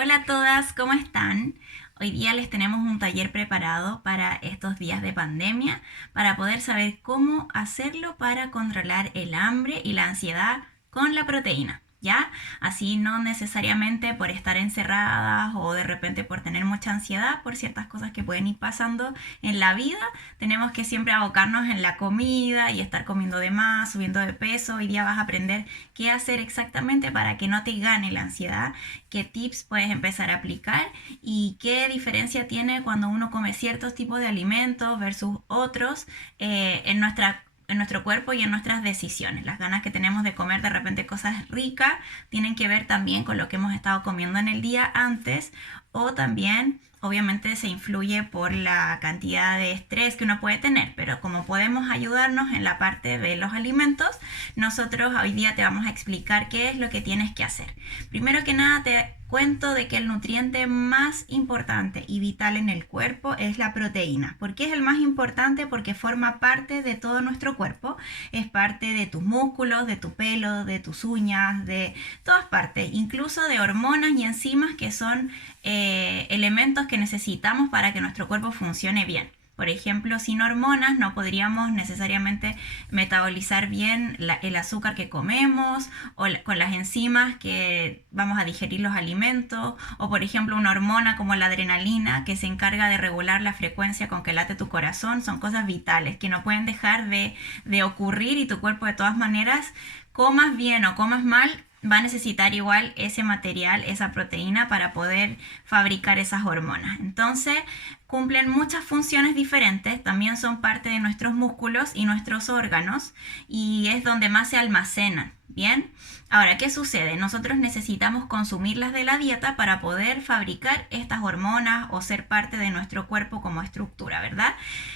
Hola a todas, ¿cómo están? Hoy día les tenemos un taller preparado para estos días de pandemia para poder saber cómo hacerlo para controlar el hambre y la ansiedad con la proteína. ¿Ya? Así no necesariamente por estar encerradas o de repente por tener mucha ansiedad por ciertas cosas que pueden ir pasando en la vida, tenemos que siempre abocarnos en la comida y estar comiendo de más, subiendo de peso. Hoy día vas a aprender qué hacer exactamente para que no te gane la ansiedad, qué tips puedes empezar a aplicar y qué diferencia tiene cuando uno come ciertos tipos de alimentos versus otros en nuestro cuerpo y en nuestras decisiones. Las ganas que tenemos de comer de repente cosas ricas tienen que ver también con lo que hemos estado comiendo en el día antes, o también obviamente se influye por la cantidad de estrés que uno puede tener, pero como podemos ayudarnos en la parte de los alimentos, nosotros hoy día te vamos a explicar qué es lo que tienes que hacer. Primero que nada te cuento de que el nutriente más importante y vital en el cuerpo es la proteína. ¿Por qué es el más importante? Porque forma parte de todo nuestro cuerpo, es parte de tus músculos, de tu pelo, de tus uñas, de todas partes, incluso de hormonas y enzimas que son elementos que necesitamos para que nuestro cuerpo funcione bien. Por ejemplo, sin hormonas no podríamos necesariamente metabolizar bien el azúcar que comemos o con las enzimas que vamos a digerir los alimentos, o por ejemplo una hormona como la adrenalina que se encarga de regular la frecuencia con que late tu corazón. Son cosas vitales que no pueden dejar de ocurrir, y tu cuerpo de todas maneras, comas bien o comas mal, va a necesitar igual ese material, esa proteína, para poder fabricar esas hormonas. Entonces, cumplen muchas funciones diferentes, también son parte de nuestros músculos y nuestros órganos, y es donde más se almacenan. Bien, ahora, ¿qué sucede? Nosotros necesitamos consumirlas de la dieta para poder fabricar estas hormonas o ser parte de nuestro cuerpo como estructura, ¿verdad?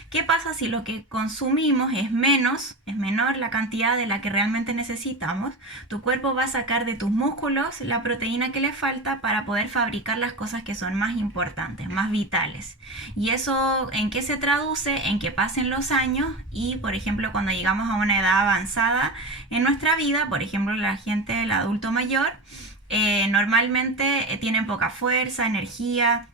¿Qué pasa si lo que consumimos es menor la cantidad de la que realmente necesitamos? Tu cuerpo va a sacar de tus músculos la proteína que le falta para poder fabricar las cosas que son más importantes, más vitales. ¿Y eso en qué se traduce? En que pasen los años y, por ejemplo, cuando llegamos a una edad avanzada en nuestra vida, por ejemplo, la gente, el adulto mayor, normalmente tienen poca fuerza, energía,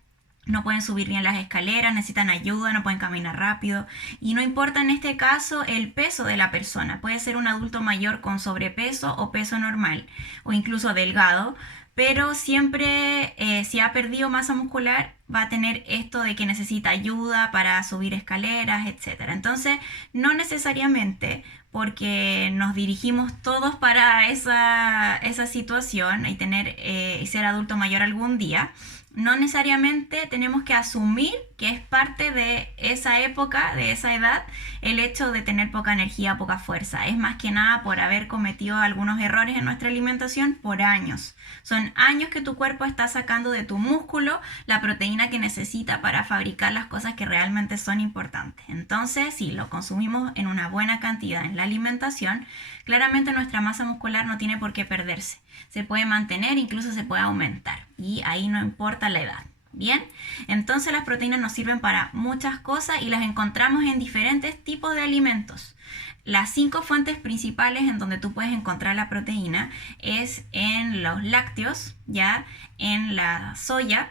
no pueden subir bien las escaleras, necesitan ayuda, no pueden caminar rápido. Y no importa en este caso el peso de la persona. Puede ser un adulto mayor con sobrepeso o peso normal, o incluso delgado. Pero siempre, si ha perdido masa muscular, va a tener esto de que necesita ayuda para subir escaleras, etcétera. Entonces, no necesariamente porque nos dirigimos todos para esa situación y ser adulto mayor algún día, no necesariamente tenemos que asumir que es parte de esa época, de esa edad, el hecho de tener poca energía, poca fuerza. Es más que nada por haber cometido algunos errores en nuestra alimentación por años. Son años que tu cuerpo está sacando de tu músculo la proteína que necesita para fabricar las cosas que realmente son importantes. Entonces, si lo consumimos en una buena cantidad en la alimentación, claramente nuestra masa muscular no tiene por qué perderse. Se puede mantener, incluso se puede aumentar. Y ahí no importa la edad. Bien, entonces las proteínas nos sirven para muchas cosas y las encontramos en diferentes tipos de alimentos. Las 5 fuentes principales en donde tú puedes encontrar la proteína es en los lácteos, ya, en la soya,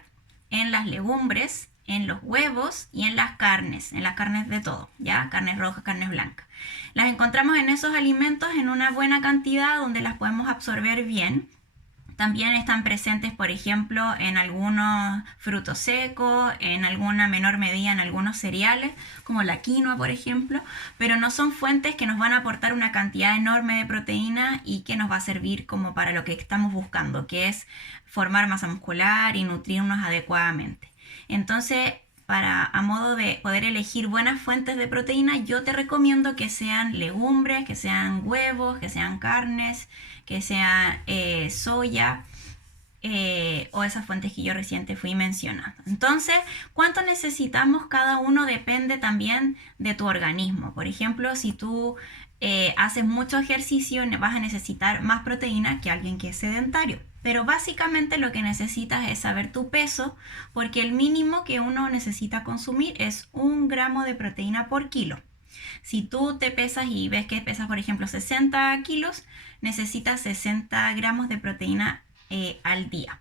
en las legumbres, en los huevos y en las carnes de todo, ya, carnes rojas, carnes blancas. Las encontramos en esos alimentos en una buena cantidad donde las podemos absorber bien. También están presentes, por ejemplo, en algunos frutos secos, en alguna menor medida en algunos cereales, como la quinoa, por ejemplo, pero no son fuentes que nos van a aportar una cantidad enorme de proteína y que nos va a servir como para lo que estamos buscando, que es formar masa muscular y nutrirnos adecuadamente. Entonces, a modo de poder elegir buenas fuentes de proteína, yo te recomiendo que sean legumbres, que sean huevos, que sean carnes, que sea soya, o esas fuentes que yo recién te fui mencionando. Entonces, ¿cuánto necesitamos cada uno? Depende también de tu organismo. Por ejemplo, si tú haces mucho ejercicio, vas a necesitar más proteína que alguien que es sedentario. Pero básicamente lo que necesitas es saber tu peso, porque el mínimo que uno necesita consumir es 1 gramo de proteína por kilo. Si tú te pesas y ves que pesas, por ejemplo, 60 kilos, necesitas 60 gramos de proteína al día.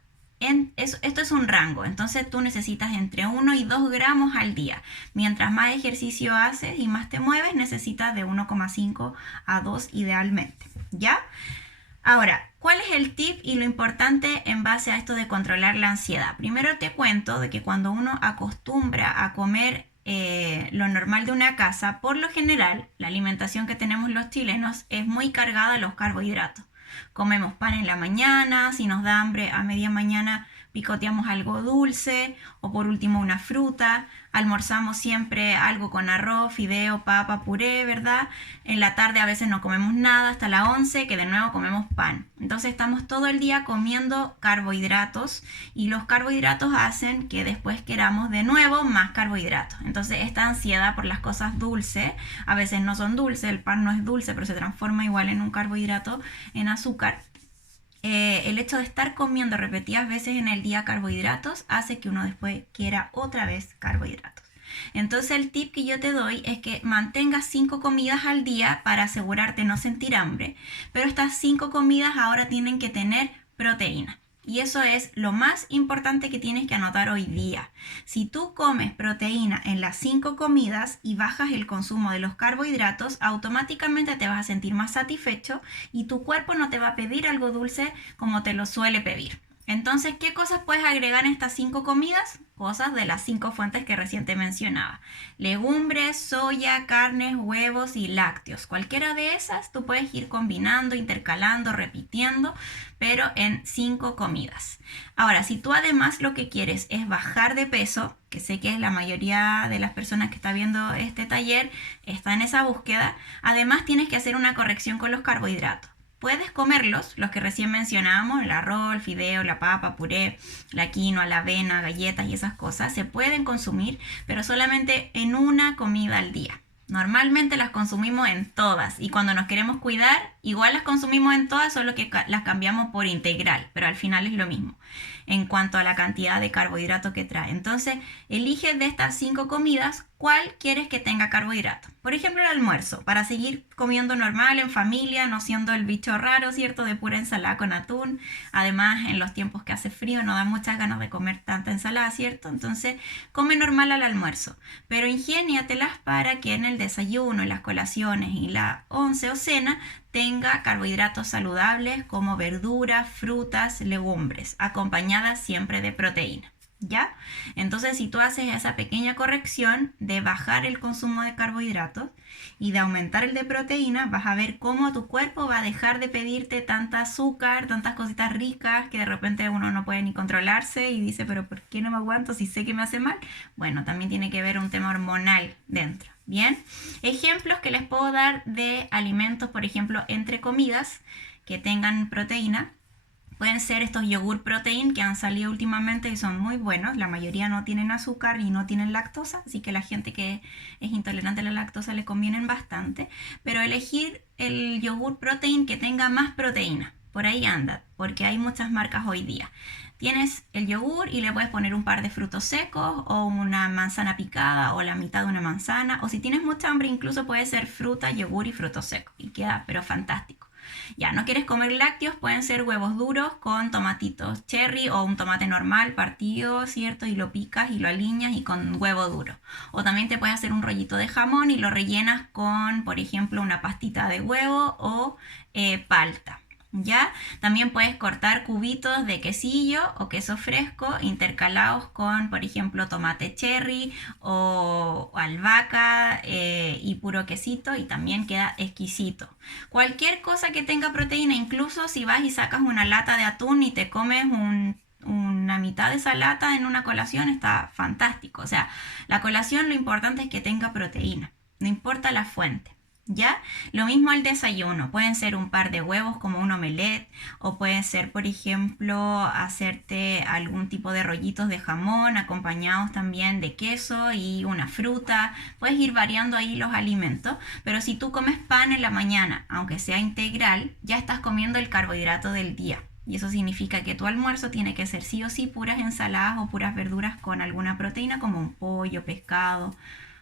esto es un rango, entonces tú necesitas entre 1 y 2 gramos al día. Mientras más ejercicio haces y más te mueves, necesitas de 1,5 a 2 idealmente, ¿ya? Ahora, ¿cuál es el tip y lo importante en base a esto de controlar la ansiedad? Primero te cuento de que cuando uno acostumbra a comer lo normal de una casa, por lo general, la alimentación que tenemos los chilenos es muy cargada a los carbohidratos. Comemos pan en la mañana, si nos da hambre a media mañana picoteamos algo dulce o por último una fruta, almorzamos siempre algo con arroz, fideo, papa, puré, ¿verdad? En la tarde a veces no comemos nada hasta las 11 que de nuevo comemos pan. Entonces estamos todo el día comiendo carbohidratos y los carbohidratos hacen que después queramos de nuevo más carbohidratos. Entonces esta ansiedad por las cosas dulces, a veces no son dulces, el pan no es dulce pero se transforma igual en un carbohidrato, en azúcar. El hecho de estar comiendo repetidas veces en el día carbohidratos hace que uno después quiera otra vez carbohidratos. Entonces el tip que yo te doy es que mantengas 5 comidas al día para asegurarte no sentir hambre, pero estas 5 comidas ahora tienen que tener proteína. Y eso es lo más importante que tienes que anotar hoy día. Si tú comes proteína en las 5 comidas y bajas el consumo de los carbohidratos, automáticamente te vas a sentir más satisfecho y tu cuerpo no te va a pedir algo dulce como te lo suele pedir. Entonces, ¿qué cosas puedes agregar en estas 5 comidas? Cosas de las 5 fuentes que recién te mencionaba. Legumbres, soya, carnes, huevos y lácteos. Cualquiera de esas tú puedes ir combinando, intercalando, repitiendo, pero en 5 comidas. Ahora, si tú además lo que quieres es bajar de peso, que sé que la mayoría de las personas que está viendo este taller está en esa búsqueda, además tienes que hacer una corrección con los carbohidratos. Puedes comerlos, los que recién mencionábamos, el arroz, el fideo, la papa, puré, la quinoa, la avena, galletas y esas cosas, se pueden consumir, pero solamente en una comida al día. Normalmente las consumimos en todas y cuando nos queremos cuidar, igual las consumimos en todas, solo que las cambiamos por integral, pero al final es lo mismo en cuanto a la cantidad de carbohidrato que trae. Entonces, elige de estas 5 comidas cuál quieres que tenga carbohidrato. Por ejemplo, el almuerzo, para seguir comiendo normal en familia, no siendo el bicho raro, ¿cierto? De pura ensalada con atún. Además, en los tiempos que hace frío no da muchas ganas de comer tanta ensalada, ¿cierto? Entonces, come normal al almuerzo, pero ingéniatelas para que en el desayuno, en las colaciones y la once o cena tenga carbohidratos saludables como verduras, frutas, legumbres, acompañadas siempre de proteína. ¿Ya? Entonces, si tú haces esa pequeña corrección de bajar el consumo de carbohidratos y de aumentar el de proteína, vas a ver cómo tu cuerpo va a dejar de pedirte tanta azúcar, tantas cositas ricas que de repente uno no puede ni controlarse y dice, pero ¿por qué no me aguanto si sé que me hace mal? Bueno, también tiene que ver un tema hormonal dentro. Bien, ejemplos que les puedo dar de alimentos, por ejemplo, entre comidas que tengan proteína. Pueden ser estos yogur protein que han salido últimamente y son muy buenos. La mayoría no tienen azúcar y no tienen lactosa, así que la gente que es intolerante a la lactosa le convienen bastante. Pero elegir el yogur protein que tenga más proteína. Por ahí anda, porque hay muchas marcas hoy día. Tienes el yogur y le puedes poner un par de frutos secos o una manzana picada o la mitad de una manzana. O si tienes mucha hambre, incluso puede ser fruta, yogur y frutos secos. Y queda, pero fantástico. Ya, no quieres comer lácteos, pueden ser huevos duros con tomatitos cherry o un tomate normal partido, ¿cierto? Y lo picas y lo aliñas y con huevo duro. O también te puedes hacer un rollito de jamón y lo rellenas con, por ejemplo, una pastita de huevo o palta. ¿Ya? También puedes cortar cubitos de quesillo o queso fresco intercalados con, por ejemplo, tomate cherry o albahaca y puro quesito y también queda exquisito. Cualquier cosa que tenga proteína, incluso si vas y sacas una lata de atún y te comes una mitad de esa lata en una colación, está fantástico. O sea, la colación lo importante es que tenga proteína, no importa la fuente. ¿Ya? Lo mismo al desayuno, pueden ser un par de huevos como un omelette o pueden ser, por ejemplo, hacerte algún tipo de rollitos de jamón acompañados también de queso y una fruta. Puedes ir variando ahí los alimentos, pero si tú comes pan en la mañana, aunque sea integral, ya estás comiendo el carbohidrato del día. Y eso significa que tu almuerzo tiene que ser sí o sí puras ensaladas o puras verduras con alguna proteína como un pollo, pescado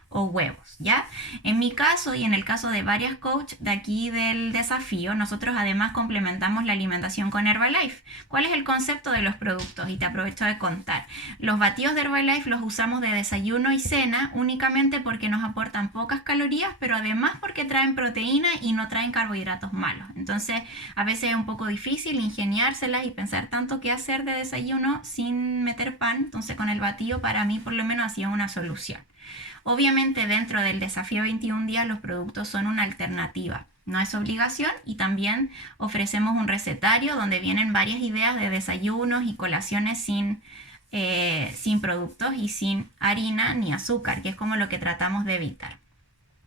o huevos, ¿ya? En mi caso y en el caso de varias coaches de aquí del desafío, nosotros además complementamos la alimentación con Herbalife. ¿Cuál es el concepto de los productos? Y te aprovecho de contar. Los batidos de Herbalife los usamos de desayuno y cena únicamente porque nos aportan pocas calorías, pero además porque traen proteína y no traen carbohidratos malos. Entonces, a veces es un poco difícil ingeniárselas y pensar tanto qué hacer de desayuno sin meter pan. Entonces, con el batido para mí por lo menos ha sido una solución. Obviamente dentro del desafío 21 días los productos son una alternativa, no es obligación, y también ofrecemos un recetario donde vienen varias ideas de desayunos y colaciones sin productos y sin harina ni azúcar, que es como lo que tratamos de evitar.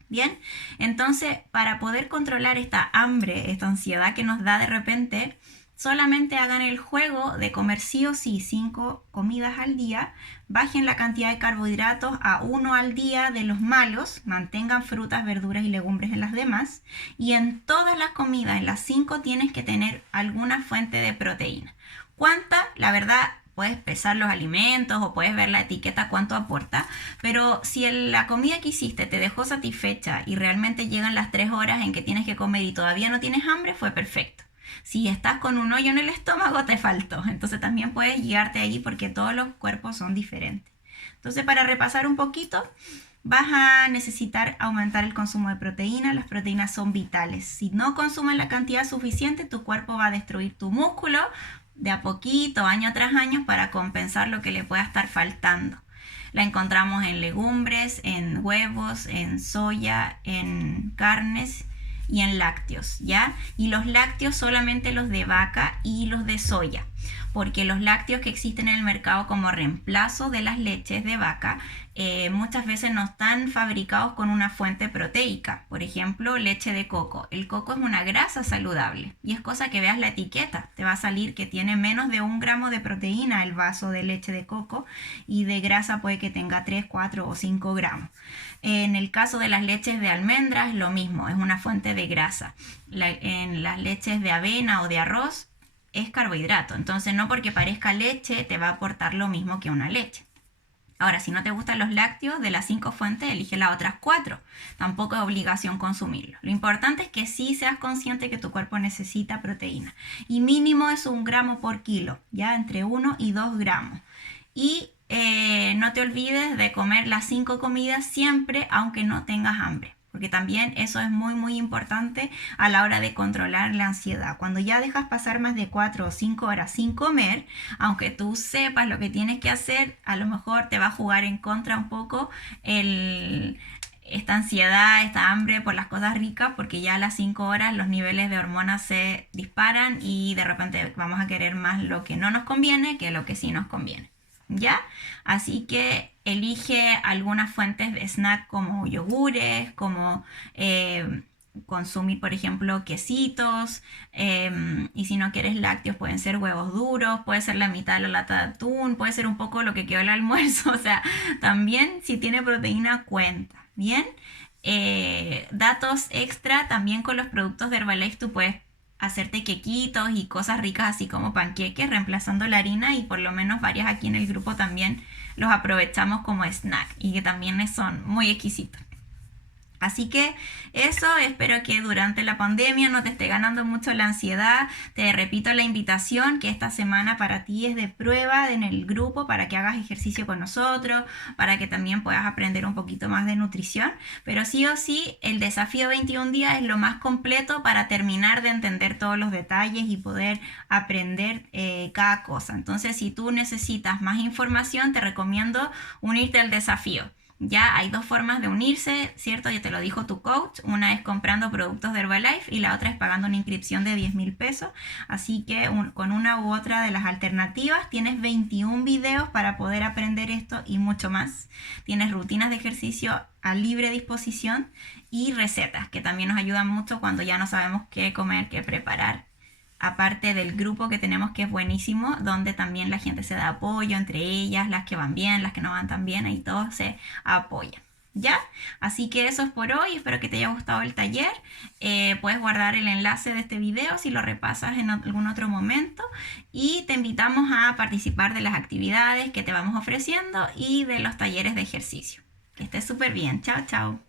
Bien, entonces para poder controlar esta hambre, esta ansiedad que nos da de repente, solamente hagan el juego de comer sí o sí 5 comidas al día, bajen la cantidad de carbohidratos a 1 al día de los malos, mantengan frutas, verduras y legumbres en las demás, y en todas las comidas, en las 5, tienes que tener alguna fuente de proteína. ¿Cuánta? La verdad, puedes pesar los alimentos o puedes ver la etiqueta cuánto aporta, pero si la comida que hiciste te dejó satisfecha y realmente llegan las 3 horas en que tienes que comer y todavía no tienes hambre, fue perfecto. Si estás con un hoyo en el estómago, te faltó. Entonces también puedes guiarte ahí porque todos los cuerpos son diferentes. Entonces, para repasar un poquito, vas a necesitar aumentar el consumo de proteínas. Las proteínas son vitales. Si no consumes la cantidad suficiente, tu cuerpo va a destruir tu músculo de a poquito, año tras año, para compensar lo que le pueda estar faltando. La encontramos en legumbres, en huevos, en soya, en carnes y en lácteos, ¿ya? Y los lácteos solamente los de vaca y los de soya, porque los lácteos que existen en el mercado como reemplazo de las leches de vaca muchas veces no están fabricados con una fuente proteica. Por ejemplo, leche de coco. El coco es una grasa saludable y es cosa que veas la etiqueta. Te va a salir que tiene menos de 1 gramo de proteína el vaso de leche de coco y de grasa puede que tenga 3, 4 o 5 gramos. En el caso de las leches de almendras, lo mismo, es una fuente de grasa. En las leches de avena o de arroz es carbohidrato. Entonces, no porque parezca leche te va a aportar lo mismo que una leche. Ahora, si no te gustan los lácteos, de las 5 fuentes, elige las otras 4. Tampoco es obligación consumirlo. Lo importante es que sí seas consciente que tu cuerpo necesita proteína. Y mínimo es 1 gramo por kilo, ya entre 1 y 2 gramos. Y no te olvides de comer las 5 comidas siempre, aunque no tengas hambre. Porque también eso es muy muy importante a la hora de controlar la ansiedad. Cuando ya dejas pasar más de 4 o 5 horas sin comer, aunque tú sepas lo que tienes que hacer, a lo mejor te va a jugar en contra un poco esta ansiedad, esta hambre por las cosas ricas, porque ya a las 5 horas los niveles de hormonas se disparan y de repente vamos a querer más lo que no nos conviene que lo que sí nos conviene, ¿ya? Así que elige algunas fuentes de snack como yogures, como consumir, por ejemplo, quesitos, y si no quieres lácteos pueden ser huevos duros, puede ser la mitad de la lata de atún, puede ser un poco lo que quedó el almuerzo, o sea, también si tiene proteína cuenta, ¿bien? Datos extra, también con los productos de Herbalife tú puedes hacerte quequitos y cosas ricas así como panqueques reemplazando la harina, y por lo menos varias aquí en el grupo también los aprovechamos como snack y que también son muy exquisitos. Así que eso, espero que durante la pandemia no te esté ganando mucho la ansiedad. Te repito la invitación que esta semana para ti es de prueba en el grupo para que hagas ejercicio con nosotros, para que también puedas aprender un poquito más de nutrición. Pero sí o sí, el desafío 21 días es lo más completo para terminar de entender todos los detalles y poder aprender cada cosa. Entonces, si tú necesitas más información, te recomiendo unirte al desafío. Ya hay 2 formas de unirse, ¿cierto? Ya te lo dijo tu coach. Una es comprando productos de Herbalife y la otra es pagando una inscripción de 10.000 pesos. Así que con una u otra de las alternativas tienes 21 videos para poder aprender esto y mucho más. Tienes rutinas de ejercicio a libre disposición y recetas que también nos ayudan mucho cuando ya no sabemos qué comer, qué preparar. Aparte del grupo que tenemos, que es buenísimo, donde también la gente se da apoyo entre ellas, las que van bien, las que no van tan bien, ahí todos se apoyan, ¿ya? Así que eso es por hoy, espero que te haya gustado el taller. Puedes guardar el enlace de este video si lo repasas en algún otro momento, y te invitamos a participar de las actividades que te vamos ofreciendo y de los talleres de ejercicio. Que estés súper bien. Chao, chao.